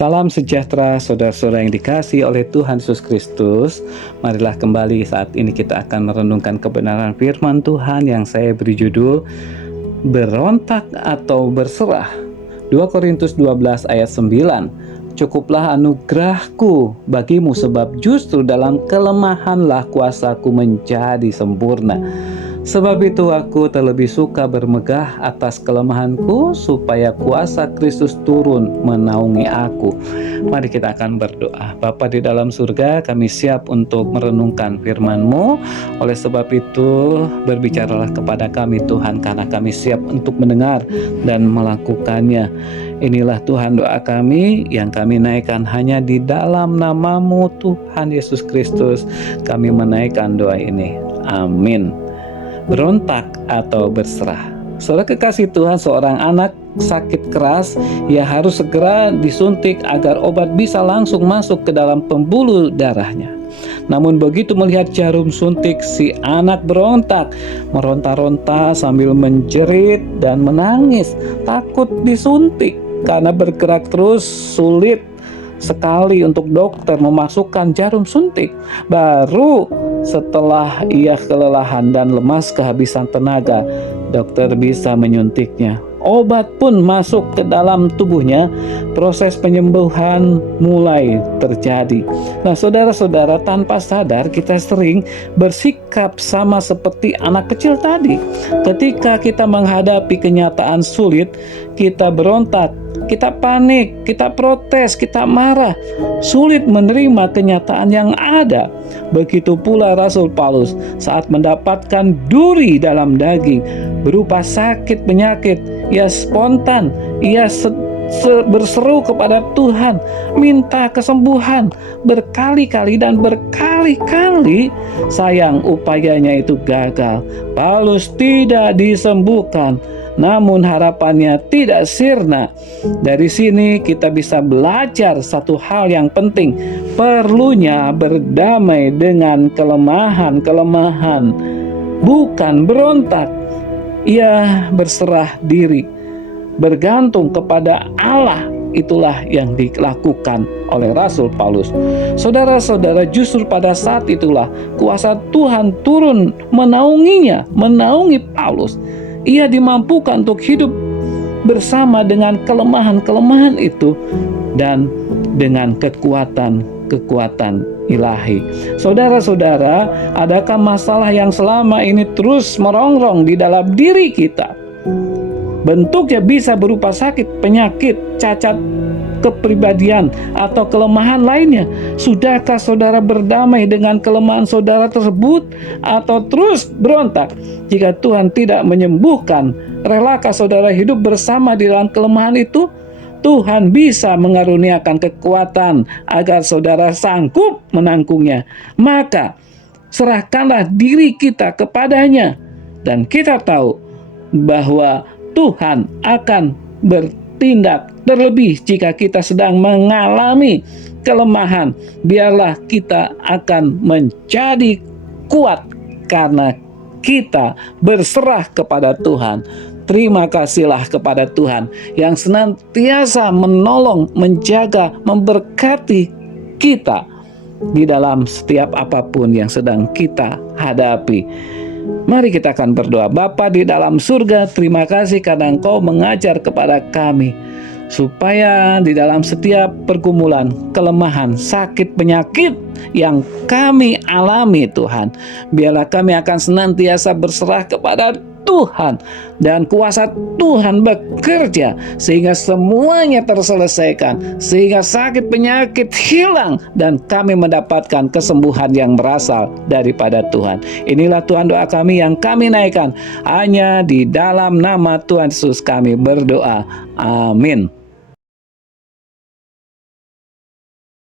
Salam sejahtera saudara-saudara yang dikasihi oleh Tuhan Yesus Kristus. Marilah kembali saat ini kita akan merenungkan kebenaran firman Tuhan yang saya beri judul Berontak atau Berserah. 2 Korintus 12 ayat 9. Cukuplah anugerahku bagimu sebab justru dalam kelemahanlah kuasaku menjadi sempurna. Sebab itu aku terlebih suka bermegah atas kelemahanku supaya kuasa Kristus turun menaungi aku. Mari kita akan berdoa. Bapa di dalam surga, kami siap untuk merenungkan firman-Mu. Oleh sebab itu berbicaralah kepada kami Tuhan, karena kami siap untuk mendengar dan melakukannya. Inilah Tuhan doa kami yang kami naikkan hanya di dalam nama-Mu Tuhan Yesus Kristus. Kami menaikkan doa ini. Amin. Berontak atau berserah. Saudara kekasih Tuhan, seorang anak sakit keras, ia harus segera disuntik agar obat bisa langsung masuk ke dalam pembuluh darahnya. Namun begitu melihat jarum suntik, si anak berontak, meronta-ronta sambil menjerit dan menangis, takut disuntik. Karena bergerak terus sulit sekali untuk dokter memasukkan jarum suntik. Baru setelah ia kelelahan dan lemas kehabisan tenaga, dokter bisa menyuntiknya. Obat pun masuk ke dalam tubuhnya. Proses penyembuhan mulai terjadi. Nah, saudara-saudara, tanpa sadar kita sering bersikap sama seperti anak kecil tadi. Ketika kita menghadapi kenyataan sulit, kita berontak, kita panik, kita protes, kita marah, sulit menerima kenyataan yang ada. Begitu pula Rasul Paulus saat mendapatkan duri dalam daging berupa sakit penyakit, ia spontan, ia berseru kepada Tuhan, minta kesembuhan berkali-kali dan berkali-kali. Sayang, upayanya itu gagal. Paulus tidak disembuhkan, namun harapannya tidak sirna. Dari sini kita bisa belajar satu hal yang penting, perlunya berdamai dengan kelemahan-kelemahan, bukan berontak. Ia berserah diri, bergantung kepada Allah. Itulah yang dilakukan oleh Rasul Paulus. Saudara-saudara, justru pada saat itulah kuasa Tuhan turun menaunginya, menaungi Paulus. Ia dimampukan untuk hidup bersama dengan kelemahan-kelemahan itu dan dengan kekuatan ilahi. Saudara-saudara, adakah masalah yang selama ini terus merongrong di dalam diri kita? Bentuknya bisa berupa sakit, penyakit, cacat kepribadian, atau kelemahan lainnya. Sudahkah saudara berdamai dengan kelemahan saudara tersebut, atau terus berontak jika Tuhan tidak menyembuhkan? Relakah saudara hidup bersama di dalam kelemahan itu? Tuhan bisa mengaruniakan kekuatan agar saudara sanggup menangkungnya. Maka serahkanlah diri kita kepadanya, dan kita tahu bahwa Tuhan akan bertindak. Terlebih jika kita sedang mengalami kelemahan, biarlah kita akan menjadi kuat karena kita berserah kepada Tuhan. Terima kasihlah kepada Tuhan yang senantiasa menolong, menjaga, memberkati kita di dalam setiap apapun yang sedang kita hadapi. Mari kita akan berdoa. Bapa di dalam surga, terima kasih karena Engkau mengajar kepada kami, supaya di dalam setiap pergumulan, kelemahan, sakit, penyakit yang kami alami Tuhan, biarlah kami akan senantiasa berserah kepada Tuhan, dan kuasa Tuhan bekerja sehingga semuanya terselesaikan, sehingga sakit penyakit hilang dan kami mendapatkan kesembuhan yang berasal daripada Tuhan. Inilah Tuhan doa kami yang kami naikkan hanya di dalam nama Tuhan Yesus kami berdoa. Amin.